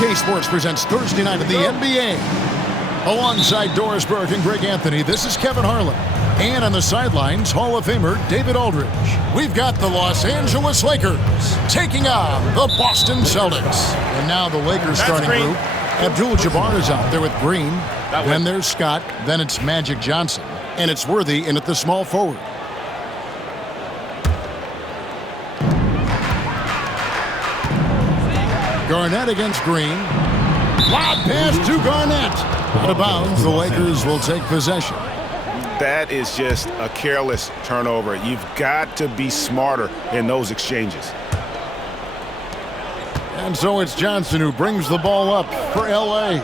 2K Sports presents Thursday night of the NBA. Alongside Doris Burke and Greg Anthony, this is Kevin Harlan. And on the sidelines, Hall of Famer David Aldridge. We've got the Los Angeles Lakers taking on the Boston Celtics. And now the Lakers starting group. Abdul-Jabbar is out there with Green. Then there's Scott. Then it's Magic Johnson. And it's Worthy in at the small forward. Garnett against Green. Lob pass to Garnett. Out of bounds, the Lakers will take possession. That is just a careless turnover. You've got to be smarter in those exchanges. And so it's Johnson who brings the ball up for L.A.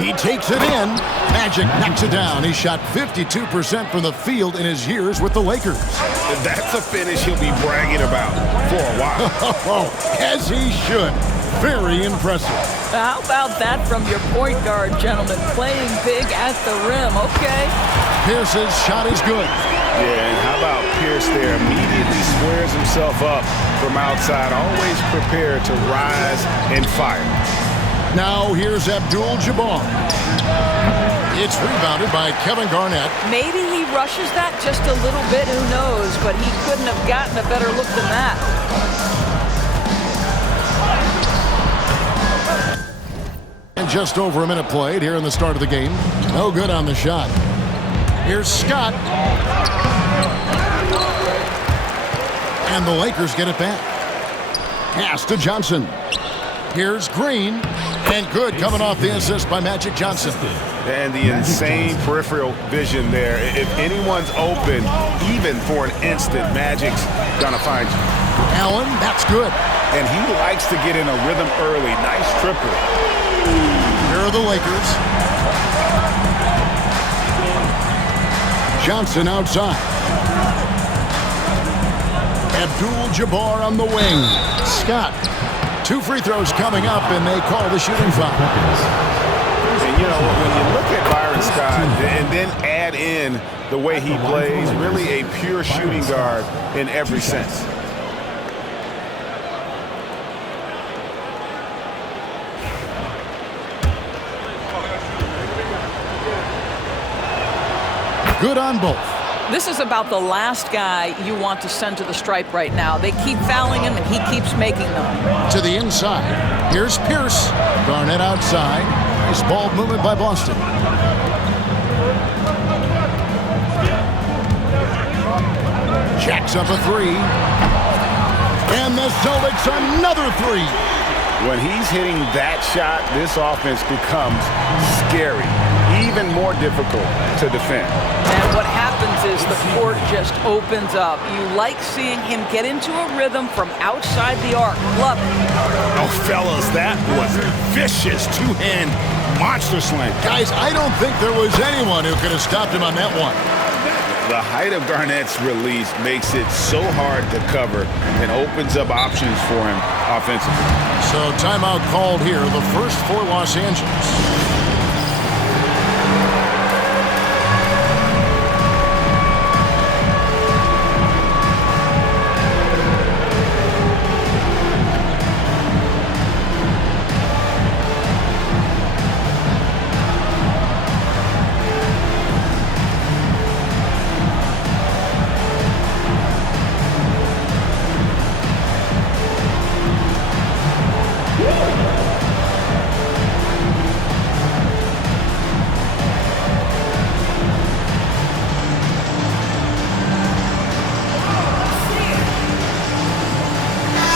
He takes it in. Magic knocks it down. He shot 52% from the field in his years with the Lakers. That's a finish he'll be bragging about for a while. As he should. Very impressive. How about that from your point guard, gentlemen? Playing big at the rim, okay? Pierce's shot is good. Yeah, and how about Pierce there? Immediately squares himself up from outside, always prepared to rise and fire. Now here's Abdul-Jabbar. It's rebounded by Kevin Garnett. Maybe he rushes that just a little bit, who knows, but he couldn't have gotten a better look than that. And just over a minute played here in the start of the game. No good on the shot. Here's Scott. And the Lakers get it back. Pass to Johnson. Here's Green. And good coming off the assist by Magic Johnson. And the insane peripheral vision there. If anyone's open, even for an instant, Magic's gonna find you. Allen, that's good. And he likes to get in a rhythm early. Nice triple. Here are the Lakers. Johnson outside. Abdul-Jabbar on the wing. Scott. 2 free throws coming up, and they call the shooting foul. And you know, when you look at Byron Scott and then add in the way he plays, really a pure shooting guard in every sense. Good on both. This is about the last guy you want to send to the stripe right now. They keep fouling him, and he keeps making them. To the inside. Here's Pierce. Garnett outside. Nice ball movement by Boston. Jacks up a 3. And the Celtics another 3. When he's hitting that shot, this offense becomes scary. Even more difficult to defend. And what happens is the court just opens up. You like seeing him get into a rhythm from outside the arc. Love it. Oh, fellas, that was a vicious two-hand monster slam. Guys, I don't think there was anyone who could have stopped him on that one. The height of Garnett's release makes it so hard to cover and opens up options for him offensively. So timeout called here, the first for Los Angeles.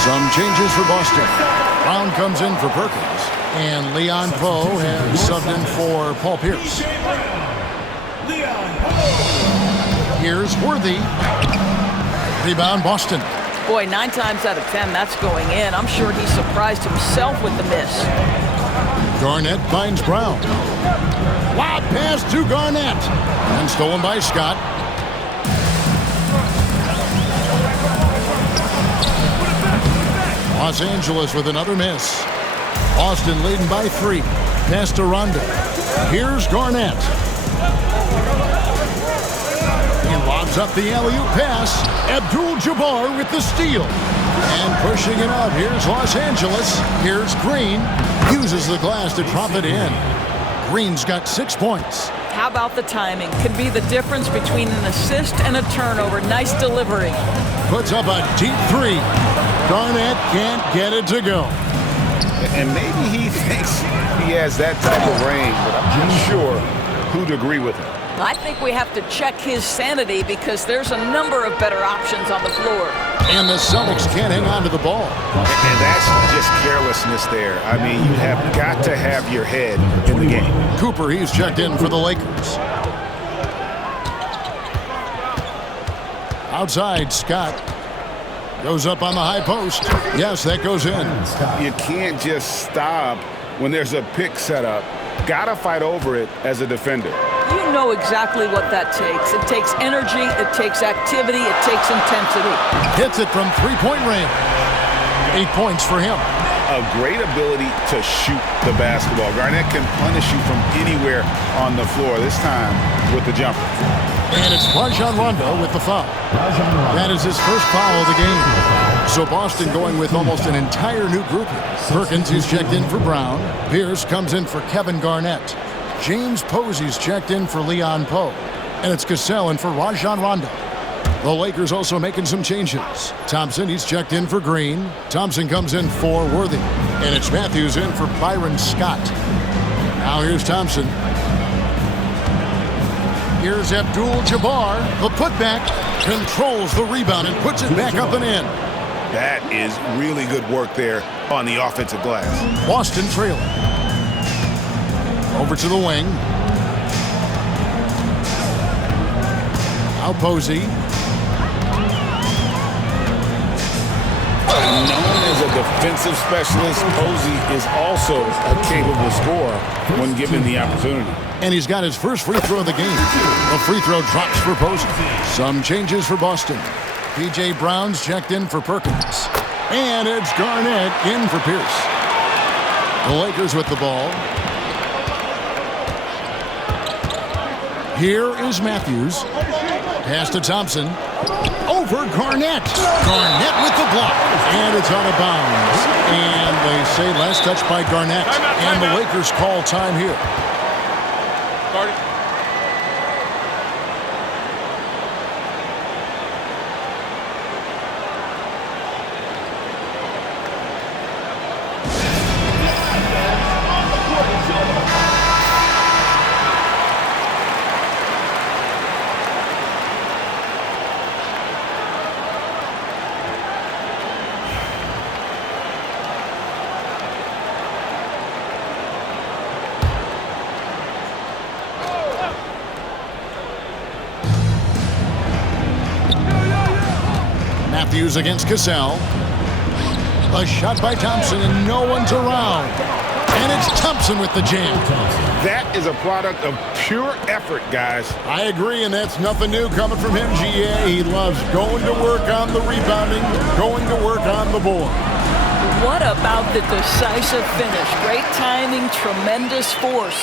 Some changes for Boston. Brown comes in for Perkins. And Leon Poe has subbed in for Paul Pierce. Here's Worthy. Rebound Boston. Boy, 9 times out of 10, that's going in. I'm sure he surprised himself with the miss. Garnett finds Brown. Lob pass to Garnett. And stolen by Scott. Los Angeles with another miss. Boston leading by 3. Pass to Rondo. Here's Garnett. He lobs up the alley-oop pass. Abdul-Jabbar with the steal. And pushing it out. Here's Los Angeles. Here's Green. Uses the glass to drop it in. Green's got 6 points. How about the timing? Can be the difference between an assist and a turnover. Nice delivery. Puts up a deep three. Garnett can't get it to go. And maybe he thinks he has that type of range, but I'm not sure who'd agree with him. I think we have to check his sanity because there's a number of better options on the floor. And the Celtics can't hang on to the ball. And that's just carelessness there. I mean, you have got to have your head in the game. Cooper, he's checked in for the Lakers. Outside, Scott goes up on the high post. Yes, that goes in. You can't just stop when there's a pick set up. Got to fight over it as a defender. You know exactly what that takes. It takes energy, it takes activity, it takes intensity. Hits it from three-point range. 8 points for him. A great ability to shoot the basketball. Garnett can punish you from anywhere on the floor, this time with the jumper. And it's Rajon Rondo with the foul. That is his first foul of the game. So Boston going with almost an entire new group here. Perkins, who's checked in for Brown. Pierce comes in for Kevin Garnett. James Posey's checked in for Leon Poe. And it's Cassell in for Rajon Rondo. The Lakers also making some changes. Thompson, he's checked in for Green. Thompson comes in for Worthy. And it's Matthews in for Byron Scott. Now here's Thompson. Here's Abdul-Jabbar. The putback controls the rebound and puts it back up and in. That is really good work there on the offensive glass. Boston trailing. Over to the wing. Now Posey. Known as a defensive specialist, Posey is also a capable scorer when given the opportunity. And he's got his first free throw of the game. The free throw drops for Posey. Some changes for Boston. P.J. Brown's checked in for Perkins. And it's Garnett in for Pierce. The Lakers with the ball. Here is Matthews. Pass to Thompson. Over Garnett. Garnett with the block. And it's out of bounds. And they say last touch by Garnett. And the Lakers call time here. Matthews against Cassell. A shot by Thompson and no one's around. And it's Thompson with the jam. That is a product of pure effort, guys. I agree, and that's nothing new coming from him, GA. He loves going to work on the rebounding, going to work on the board. What about the decisive finish? Great timing, tremendous force.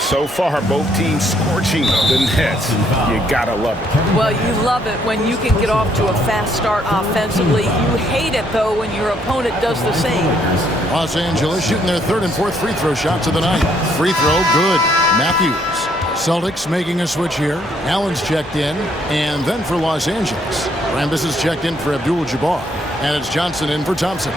So far, both teams scorching the nets. You gotta love it. Well, you love it when you can get off to a fast start offensively. You hate it, though, when your opponent does the same. Los Angeles shooting their third and fourth free throw shots of the night. Free throw, good. Matthews. Celtics making a switch here. Allen's checked in. And then for Los Angeles, Rambis is checked in for Abdul-Jabbar. And it's Johnson in for Thompson.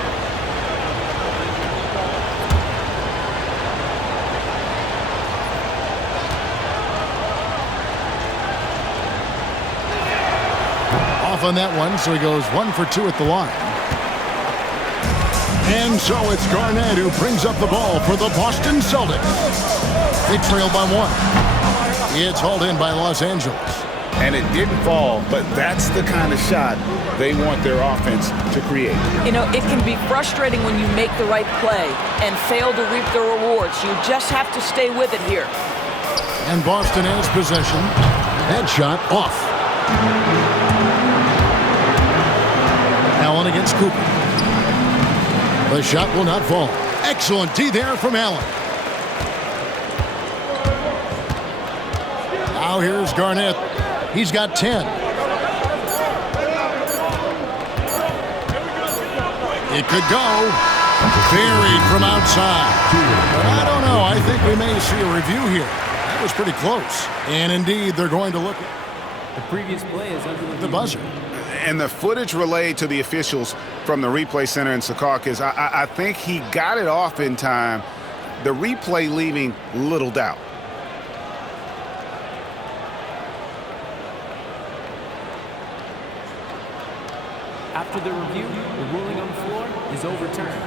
On that one, so he goes 1 for 2 at the line. And so it's Garnett who brings up the ball for the Boston Celtics. They trail by 1. It's hauled in by Los Angeles. And it didn't fall, but that's the kind of shot they want their offense to create. You know, it can be frustrating when you make the right play and fail to reap the rewards. You just have to stay with it here. And Boston has possession. That shot off. Allen against Cooper. The shot will not fall. Excellent D there from Allen. Now here's Garnett. He's got 10. It could go. Buried from outside. But I don't know. I think we may see a review here. That was pretty close. And indeed, they're going to look at The previous play is under the buzzer. And the footage relayed to the officials from the replay center in Secaucus, I think he got it off in time. The replay leaving little doubt. After the review, the ruling on the floor is overturned.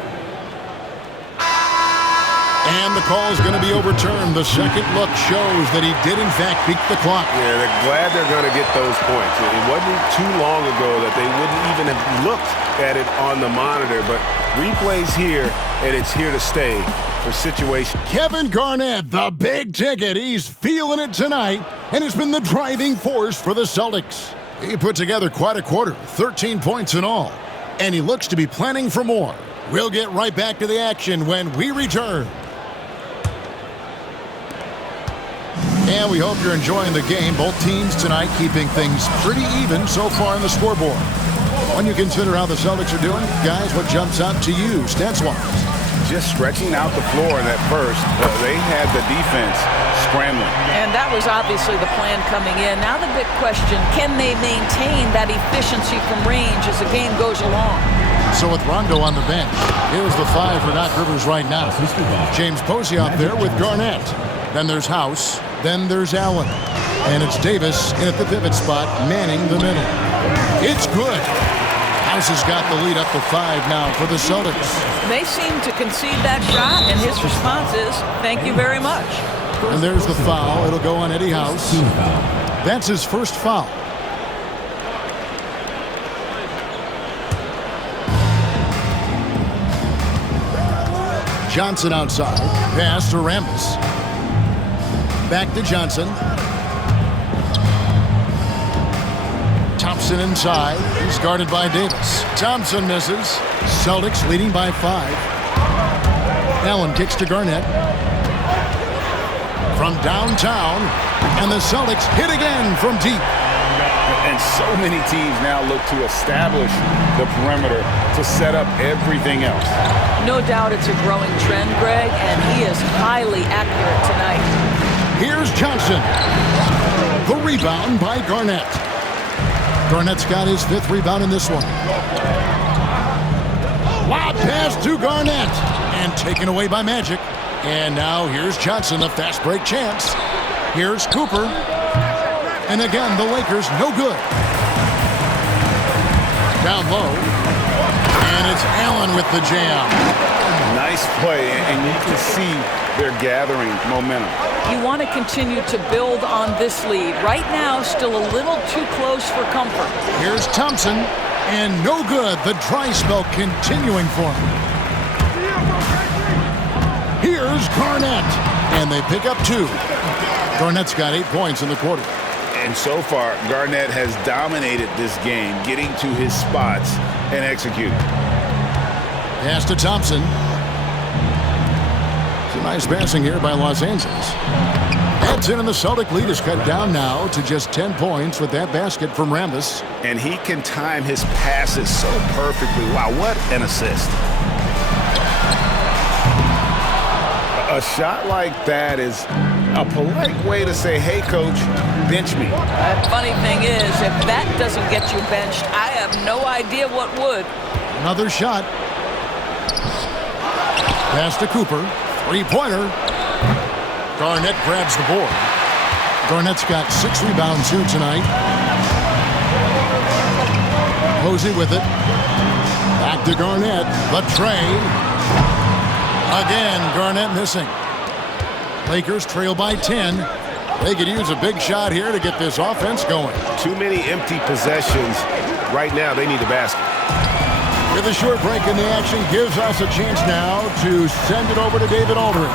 And the call is going to be overturned. The second look shows that he did, in fact, beat the clock. Yeah, they're glad they're going to get those points. It wasn't too long ago that they wouldn't even have looked at it on the monitor, but replay's here, and it's here to stay for situations. Kevin Garnett, the big ticket. He's feeling it tonight, and has been the driving force for the Celtics. He put together quite a quarter, 13 points in all, and he looks to be planning for more. We'll get right back to the action when we return. And we hope you're enjoying the game. Both teams tonight keeping things pretty even so far on the scoreboard. When you consider how the Celtics are doing, guys, what jumps out to you stats-wise? Just stretching out the floor in that first. They had the defense scrambling. And that was obviously the plan coming in. Now the big question, can they maintain that efficiency from range as the game goes along? So with Rondo on the bench, here's the 5 for Doc Rivers right now. James Posey out there with Garnett. Then there's House. Then there's Allen. And it's Davis in at the pivot spot, manning the middle. It's good. House has got the lead up to 5 now for the Celtics. They seem to concede that shot, and his response is, thank you very much. And there's the foul. It'll go on Eddie House. That's his first foul. Johnson outside. Pass to Rambis. Back to Johnson. Thompson inside. He's guarded by Davis. Thompson misses. Celtics leading by 5. Allen kicks to Garnett. From downtown. And the Celtics hit again from deep. And so many teams now look to establish the perimeter to set up everything else. No doubt it's a growing trend, Greg, and he is highly accurate tonight. Here's Johnson. The rebound by Garnett. Garnett's got his 5th rebound in this one. Lob pass to Garnett. And taken away by Magic. And now here's Johnson, a fast break chance. Here's Cooper. And again, the Lakers no good. Down low. And it's Allen with the jam. Nice play, and you can see they're gathering momentum. You want to continue to build on this lead. Right now, still a little too close for comfort. Here's Thompson, and no good. The dry spell continuing for him. Here's Garnett, and they pick up 2. Garnett's got 8 points in the quarter. And so far, Garnett has dominated this game, getting to his spots and executing. Pass to Thompson. Some nice passing here by Los Angeles. Heads in, and the Celtic lead is cut down now to just 10 points with that basket from Rambis. And he can time his passes so perfectly. Wow, what an assist. A shot like that is a polite way to say, hey, coach, bench me. The funny thing is, if that doesn't get you benched, I have no idea what would. Another shot. Pass to Cooper. 3-pointer. Garnett grabs the board. Garnett's got 6 rebounds here tonight. Posey with it. Back to Garnett. The tray. Again, Garnett missing. Lakers trail by 10. They could use a big shot here to get this offense going. Too many empty possessions. Right now, they need a basket. With a short break in the action, gives us a chance now to send it over to David Aldridge.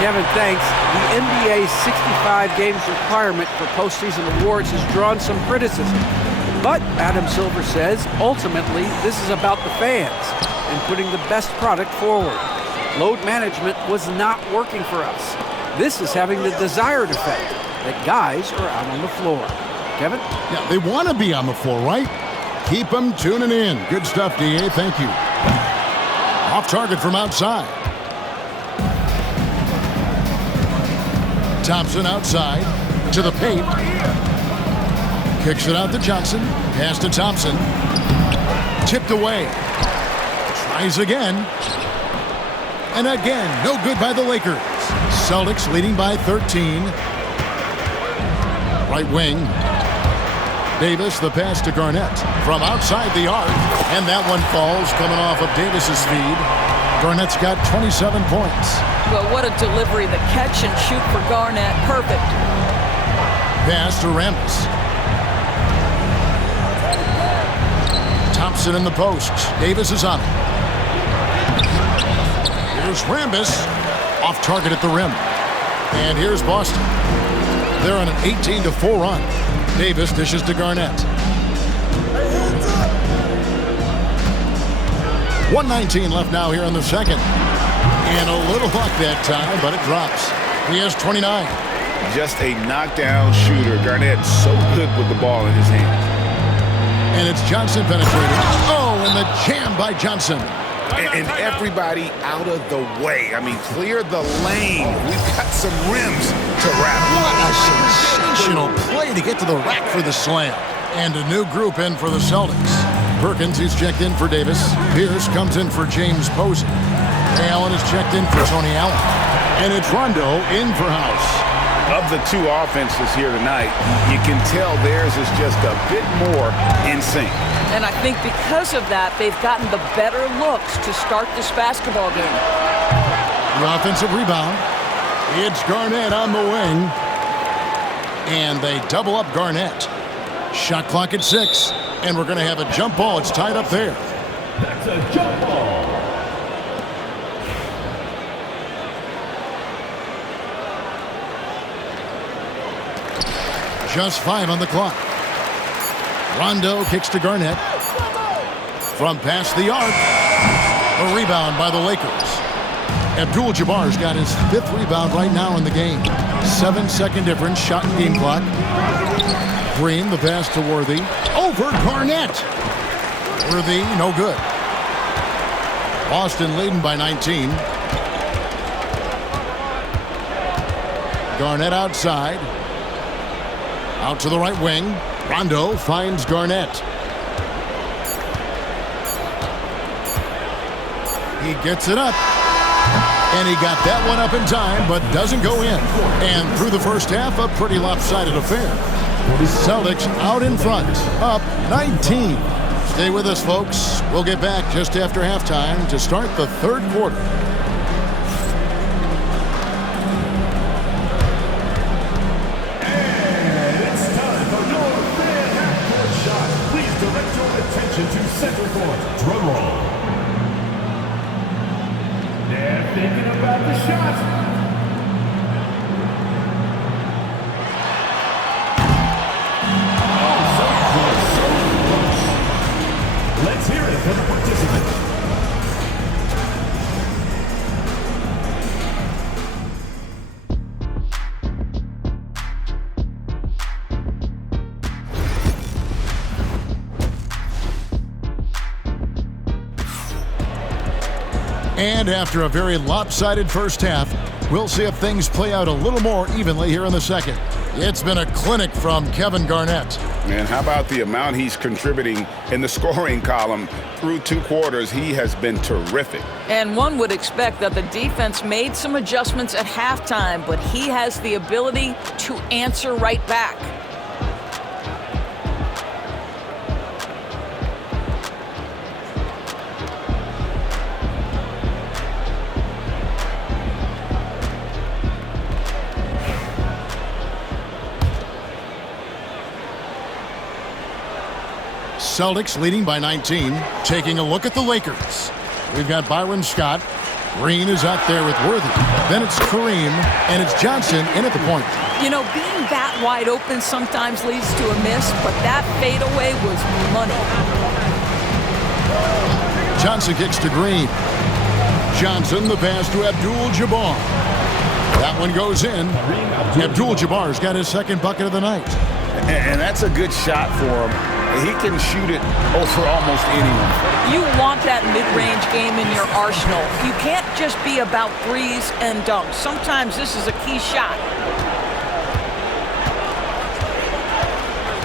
Kevin, thanks. The NBA's 65 games requirement for postseason awards has drawn some criticism. But, Adam Silver says, ultimately, this is about the fans and putting the best product forward. Load management was not working for us. This is having the desired effect, that guys are out on the floor. Kevin? Yeah, they want to be on the floor, right? Keep them tuning in. Good stuff, DA. Thank you. Off target from outside. Thompson outside to the paint. Kicks it out to Johnson. Pass to Thompson. Tipped away. Tries again. And again, no good by the Lakers. Celtics leading by 13. Right wing. Davis, the pass to Garnett. From outside the arc. And that one falls coming off of Davis's feed. Garnett's got 27 points. Well, what a delivery. The catch and shoot for Garnett. Perfect. Pass to Rambis. Thompson in the post. Davis is on it. Here's Rambis. Off target at the rim. And here's Boston. They're on an 18-4 run. Davis dishes to Garnett. 1:19 left now here in the second. And a little luck that time, but it drops. He has 29. Just a knockdown shooter. Garnett so good with the ball in his hands. And it's Johnson penetrating. Oh, and the jam by Johnson. And everybody out of the way. I mean, clear the lane. We've got some rims to wrap. What a sensational play to get to the rack for the slam. And a new group in for the Celtics. Perkins, he's checked in for Davis. Pierce comes in for James Posey. Allen is checked in for Tony Allen. And it's Rondo in for House. Of the two offenses here tonight, you can tell theirs is just a bit more in sync. And I think because of that, they've gotten the better looks to start this basketball game. The offensive rebound. It's Garnett on the wing. And they double up Garnett. Shot clock at 6. And we're going to have a jump ball. It's tied up there. That's a jump ball. Just 5 on the clock. Rondo kicks to Garnett. From past the arc. A rebound by the Lakers. Abdul-Jabbar's got his 5th rebound right now in the game. 7-second difference, shot and game clock. Green, the pass to Worthy. Over Garnett. Worthy, no good. Boston leading by 19. Garnett outside. Out to the right wing. Rondo finds Garnett. He gets it up. And he got that one up in time, but doesn't go in. And through the first half, a pretty lopsided affair. Celtics out in front, up 19. Stay with us, folks. We'll get back just after halftime to start the third quarter. To center court, drum roll. They're thinking about the shot. Oh, so close. Let's hear it for the participants. And after a very lopsided first half, we'll see if things play out a little more evenly here in the second. It's been a clinic from Kevin Garnett. And how about the amount he's contributing in the scoring column through 2 quarters? He has been terrific. And one would expect that the defense made some adjustments at halftime, but he has the ability to answer right back. Celtics leading by 19. Taking a look at the Lakers. We've got Byron Scott. Green is out there with Worthy. Then it's Kareem, and it's Johnson in at the point. You know, being that wide open sometimes leads to a miss, but that fadeaway was money. Johnson kicks to Green. Johnson, the pass to Abdul-Jabbar. That one goes in. Abdul-Jabbar's got his second bucket of the night. And that's a good shot for him. He can shoot it over almost anyone. You want that mid-range game in your arsenal. You can't just be about threes and dunks. Sometimes this is a key shot.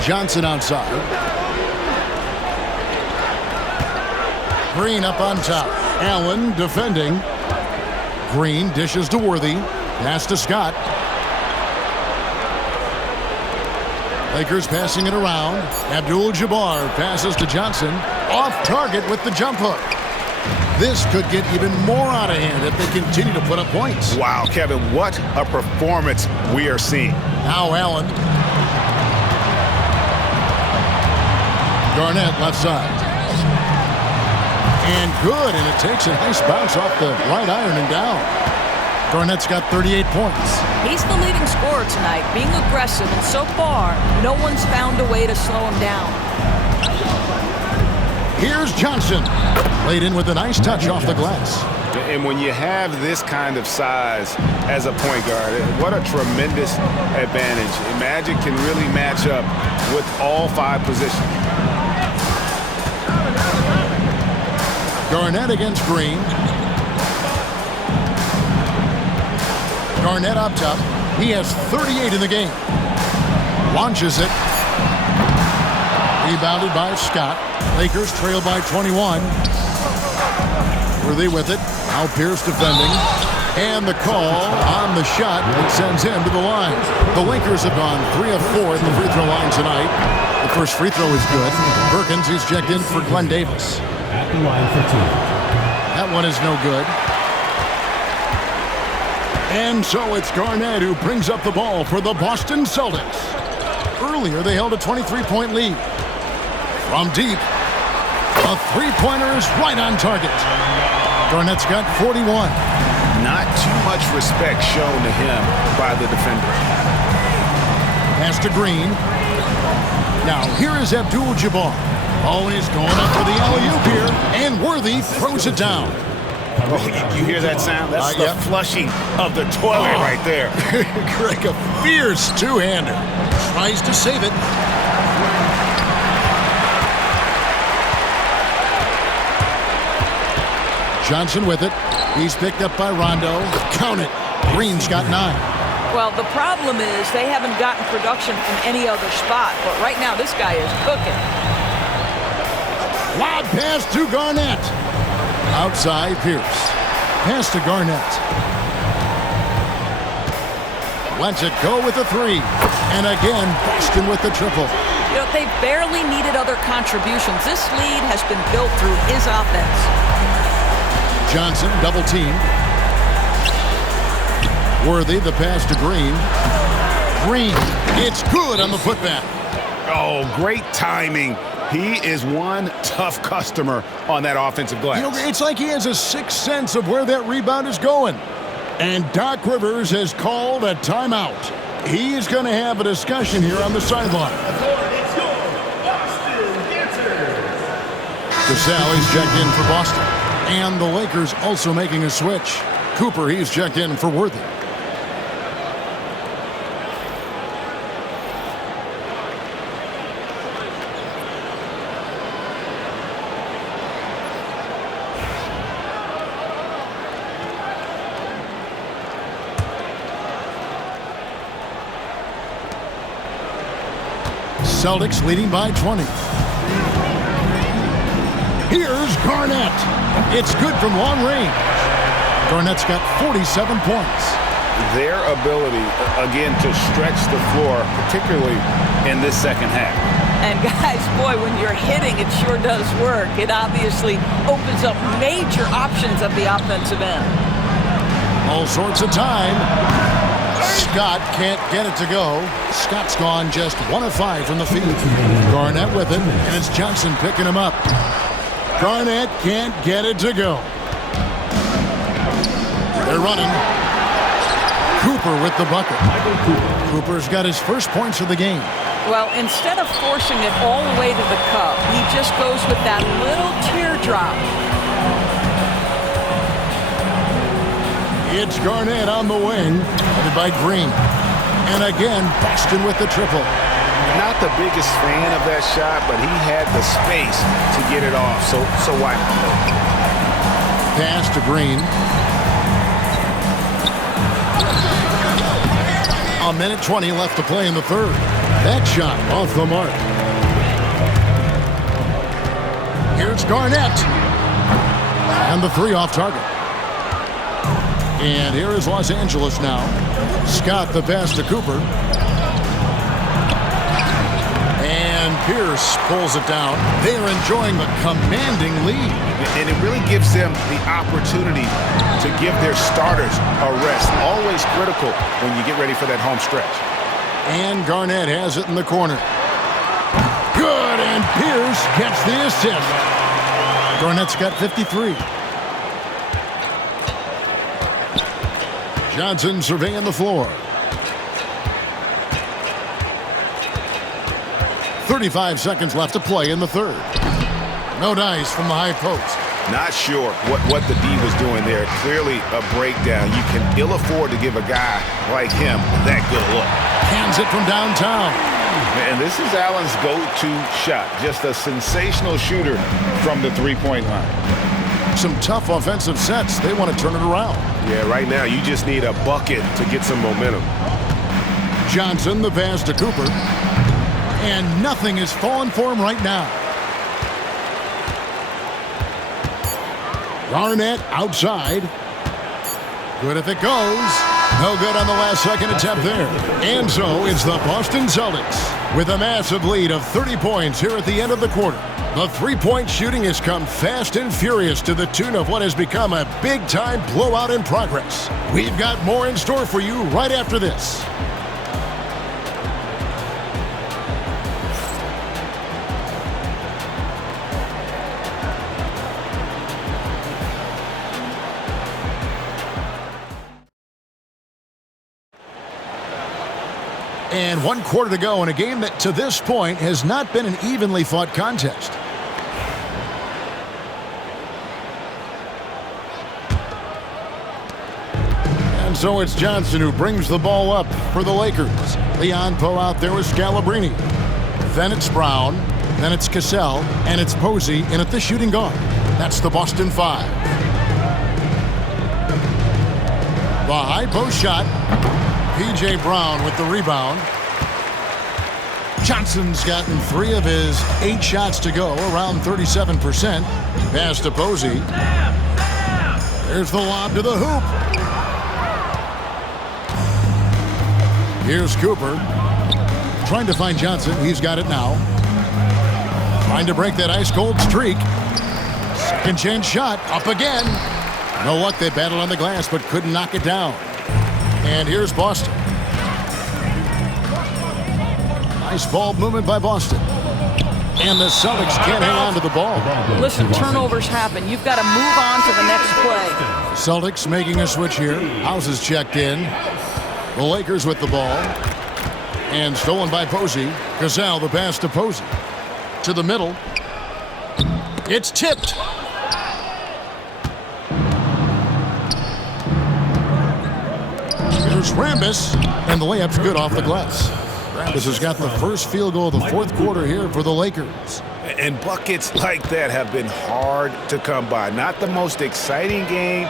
Johnson outside. Green up on top. Allen defending. Green dishes to Worthy. Pass to Scott. Lakers passing it around. Abdul-Jabbar passes to Johnson. Off target with the jump hook. This could get even more out of hand if they continue to put up points. Wow, Kevin, what a performance we are seeing. Now Allen. Garnett left side. And good, and it takes a nice bounce off the right iron and down. Garnett's got 38 points. He's the leading scorer tonight, being aggressive, and so far, no one's found a way to slow him down. Here's Johnson. Laid in with a nice touch off the glass. And when you have this kind of size as a point guard, what a tremendous advantage. Magic can really match up with all 5 positions. Garnett against Green. Garnett up top. He has 38 in the game. Launches it. Rebounded by Scott. Lakers trail by 21. Worthy with it. Now Pierce defending. And the call on the shot that sends him to the line. The Lakers have gone 3 of 4 at the free throw line tonight. The first free throw is good. Perkins, he's checked in for Glenn Davis. At the line for 2. That one is no good. And so it's Garnett who brings up the ball for the Boston Celtics. Earlier, they held a 23-point lead. From deep, a three-pointer is right on target. Garnett's got 41. Not too much respect shown to him by the defender. Pass to Green. Now, here is Abdul-Jabbar. Oh, he's going up for the alley-oop here, and Worthy throws it down. Oh, you hear that sound? That's the flushing of the toilet right there. Greg, a fierce two-hander. Tries to save it. Johnson with it. He's picked up by Rondo. Count it. Green's got 9. Well, the problem is they haven't gotten production from any other spot, but right now this guy is cooking. Lob pass to Garnett. Outside Pierce. Pass to Garnett. Lets it go with a 3. And again, Boston with the triple. You know, they barely needed other contributions. This lead has been built through his offense. Johnson double teamed. Worthy, the pass to Green. Green, it's good on the putback. Oh, great timing. He is one tough customer on that offensive glass. You know, it's like he has a sixth sense of where that rebound is going. And Doc Rivers has called a timeout. He is going to have a discussion here on the sideline. Gasol is checked in for Boston. And the Lakers also making a switch. Cooper, he's checked in for Worthy. Celtics leading by 20. Here's Garnett. It's good from long range. Garnett's got 47 points. Their ability, again, to stretch the floor, particularly in this second half. And guys, boy, when you're hitting, it sure does work. It obviously opens up major options at the offensive end. All sorts of time. Scott can't get it to go. Scott's gone just 1 of 5 from the field. Garnett with it, and it's Johnson picking him up. Garnett can't get it to go. They're running. Cooper with the bucket. Cooper's got his first points of the game. Well, instead of forcing it all the way to the cup, he just goes with that little teardrop. It's Garnett on the wing, headed by Green. And again, Boston with the triple. Not the biggest fan of that shot, but he had the space to get it off, so why not? Pass to Green. A minute 20 left to play in the third. That shot off the mark. Here's Garnett. And the three off target. And here is Los Angeles now. Scott the pass to Cooper. And Pierce pulls it down. They are enjoying the commanding lead. And it really gives them the opportunity to give their starters a rest. Always critical when you get ready for that home stretch. And Garnett has it in the corner. Good, and Pierce gets the assist. Garnett's got 53. Johnson surveying the floor. 35 seconds left to play in the third. No dice from the high post. Not sure what the D was doing there. Clearly a breakdown. You can ill afford to give a guy like him that good look. Hands it from downtown. Man, this is Allen's go-to shot. Just a sensational shooter from the three-point line. Some tough offensive sets. They want to turn it around. Yeah, right now you just need a bucket to get some momentum. Johnson, the pass to Cooper. And nothing is falling for him right now. Garnett outside. Good if it goes. No good on the last second attempt there. And so it's the Boston Celtics with a massive lead of 30 points here at the end of the quarter. The three-point shooting has come fast and furious to the tune of what has become a big-time blowout in progress. We've got more in store for you right after this. And 1 quarter to go in a game that to this point has not been an evenly fought contest. And so it's Johnson who brings the ball up for the Lakers. Leon Powe out there with Scalabrine. Then it's Brown. Then it's Cassell. And it's Posey in at the shooting guard. That's the Boston Five. The high post shot. P.J. Brown with the rebound. Johnson's gotten 3 of his 8 shots to go, around 37%. Pass to Posey. There's the lob to the hoop. Here's Cooper. Trying to find Johnson. He's got it now. Trying to break that ice-cold streak. Second chance shot. Up again. No luck. They battled on the glass, but couldn't knock it down. And here's Boston. Nice ball movement by Boston. And the Celtics can't hang on to the ball. Listen, turnovers happen. You've got to move on to the next play. Celtics making a switch here. House is checked in. The Lakers with the ball. And stolen by Posey. Cassell, the pass to Posey. To the middle. It's tipped. Here's Rambis, and the layup's good off the glass. Rambis has got the first field goal of the fourth quarter here for the Lakers. And buckets like that have been hard to come by. Not the most exciting game.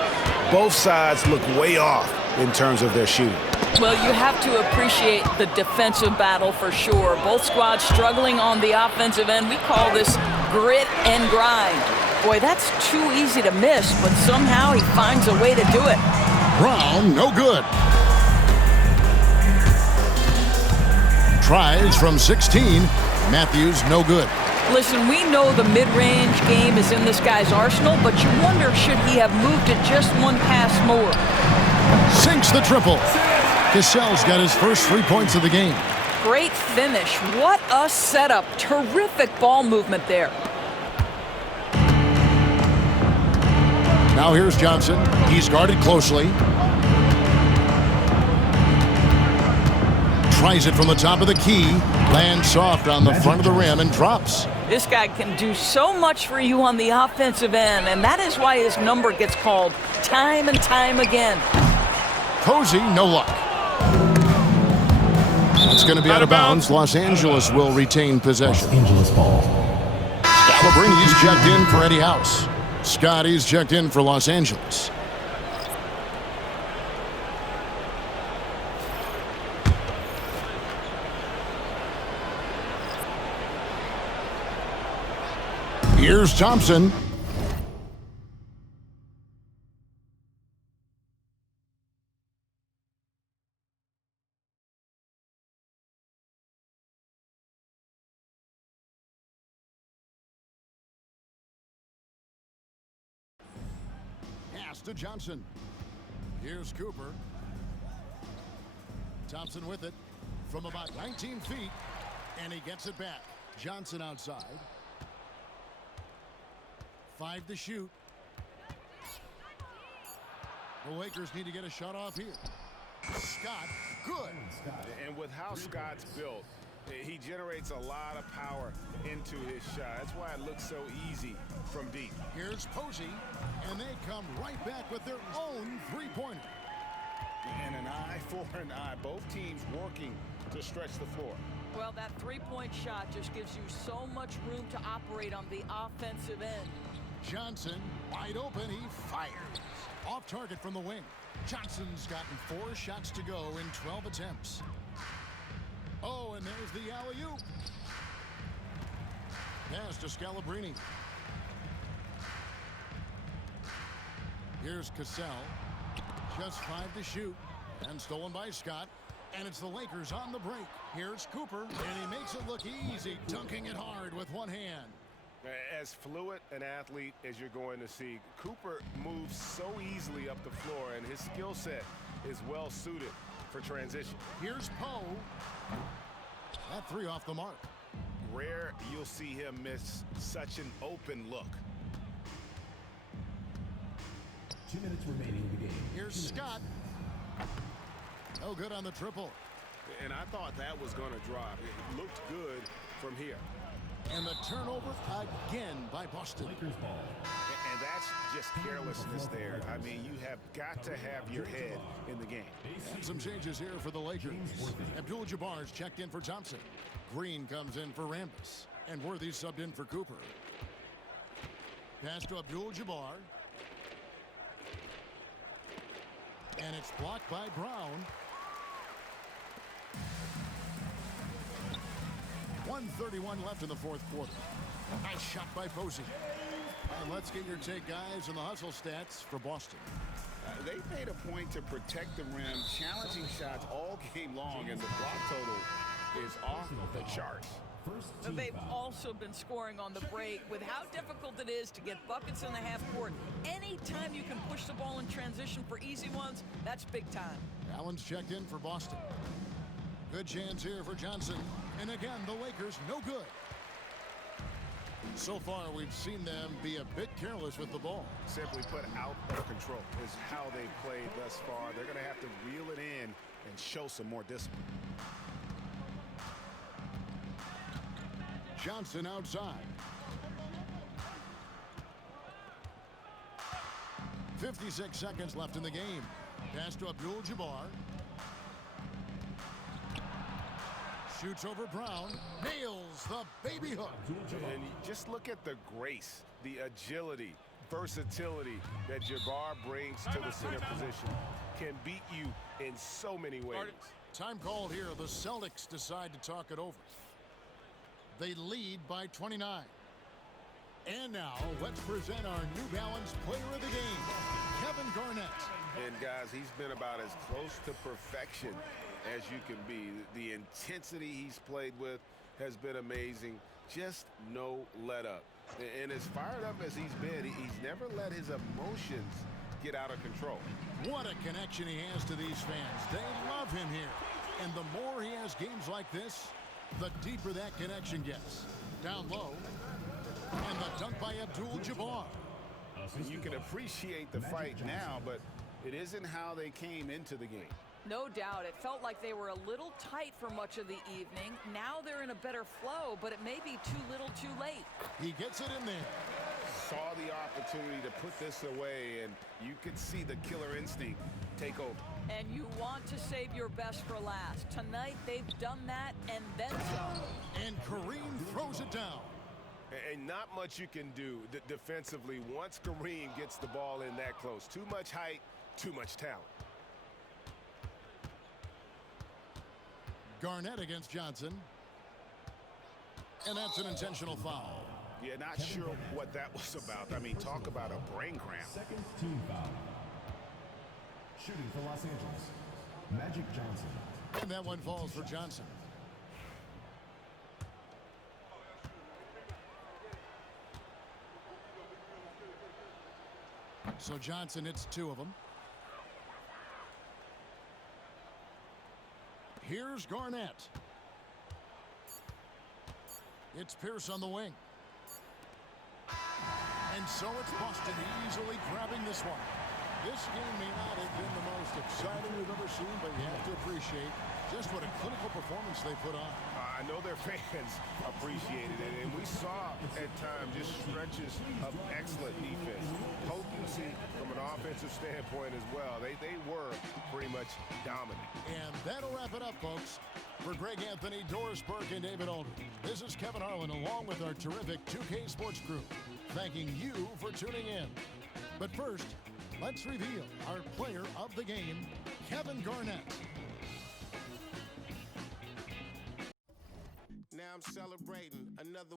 Both sides look way off in terms of their shooting. Well, you have to appreciate the defensive battle for sure. Both squads struggling on the offensive end. We call this grit and grind. Boy, that's too easy to miss, but somehow he finds a way to do it. Brown, no good. Tries from 16. Matthews, no good. Listen, we know the mid-range game is in this guy's arsenal, but you wonder, should he have moved it just one pass more? Sinks the triple. Cassell's got his first 3 points of the game. Great finish. What a setup. Terrific ball movement there. Now here's Johnson. He's guarded closely. Tries it from the top of the key. Lands soft on the front of the rim and drops. This guy can do so much for you on the offensive end, and that is why his number gets called time and time again. Posey, no luck. It's going to be out of bounds. Los Angeles will retain possession. Los Angeles ball. Scalabrini's checked in for Eddie House. Scotty's checked in for Los Angeles. Here's Thompson. Pass to Johnson. Here's Cooper. Thompson with it from about 19 feet, and he gets it back. Johnson outside. 5 to shoot. The Lakers need to get a shot off here. Scott, good. And with how Scott's built, he generates a lot of power into his shot. That's why it looks so easy from deep. Here's Posey, and they come right back with their own three-pointer. And an eye for an eye. Both teams working to stretch the floor. Well, that three-point shot just gives you so much room to operate on the offensive end. Johnson, wide open, he fires. Off target from the wing. Johnson's gotten 4 shots to go in 12 attempts. Oh, and there's the alley-oop. Pass to Scalabrine. Here's Cassell. Just 5 to shoot. And stolen by Scott. And it's the Lakers on the break. Here's Cooper, and he makes it look easy, dunking it hard with one hand. As fluid an athlete as you're going to see, Cooper moves so easily up the floor, and his skill set is well suited for transition. Here's Poe. That 3 off the mark. Rare you'll see him miss such an open look. 2 minutes remaining in the game. Here's Scott. No good on the triple. And I thought that was going to drop. It looked good from here. And the turnover again by Boston. Lakers ball. And that's just carelessness there. I mean, you have got to have your head in the game. And some changes here for the Lakers. Abdul-Jabbar's checked in for Thompson. Green comes in for Rambis. And Worthy subbed in for Cooper. Pass to Abdul-Jabbar. And it's blocked by Brown. 1:31 left in the fourth quarter. Nice shot by Posey. And let's get your take, guys, on the hustle stats for Boston. They made a point to protect the rim, challenging shots all game long, and the block total is off the charts. But they've also been scoring on the break. With how difficult it is to get buckets in the half court, anytime you can push the ball in transition for easy ones, that's big time. Allen's checked in for Boston. Good chance here for Johnson. And again, the Lakers no good. So far, we've seen them be a bit careless with the ball. Simply put, out of control is how they played thus far. They're going to have to reel it in and show some more discipline. Johnson outside. 56 seconds left in the game. Pass to Abdul-Jabbar. Shoots over Brown. Nails the baby hook. And just look at the grace, the agility, versatility that Jabbar brings to the center position. Can beat you in so many ways. Time called here. The Celtics decide to talk it over. They lead by 29. And now, let's present our New Balance Player of the Game, Kevin Garnett. And guys, he's been about as close to perfection as you can be. The intensity he's played with has been amazing. Just no let up. And as fired up as he's been, he's never let his emotions get out of control. What a connection he has to these fans. They love him here. And the more he has games like this, the deeper that connection gets. Down low. And the dunk by Abdul-Jabbar. You can appreciate the fight now, but it isn't how they came into the game. No doubt. It felt like they were a little tight for much of the evening. Now they're in a better flow, but it may be too little too late. He gets it in there. Saw the opportunity to put this away, and you could see the killer instinct take over. And you want to save your best for last. Tonight, they've done that and then some. And Kareem throws it down. And not much you can do defensively once Kareem gets the ball in that close. Too much height, too much talent. Garnett against Johnson. And that's an intentional foul. Yeah, not sure what that was about. I mean, talk about a brain cramp. Second team foul. Shooting for Los Angeles, Magic Johnson. And that one falls for Johnson. So Johnson hits 2 of them. Here's Garnett. It's Pierce on the wing. And so it's Boston easily grabbing this one. This game may not have been the most exciting we've ever seen, but you have to appreciate just what a clinical performance they put on. I know their fans appreciated it, and we saw at times just stretches of excellent defense. Potency from an offensive standpoint as well. They were pretty much dominant. And that'll wrap it up, folks. For Greg Anthony, Doris Burke, and David Aldridge, this is Kevin Harlan along with our terrific 2K Sports crew, thanking you for tuning in. But first, let's reveal our player of the game, Kevin Garnett. Now I'm celebrating another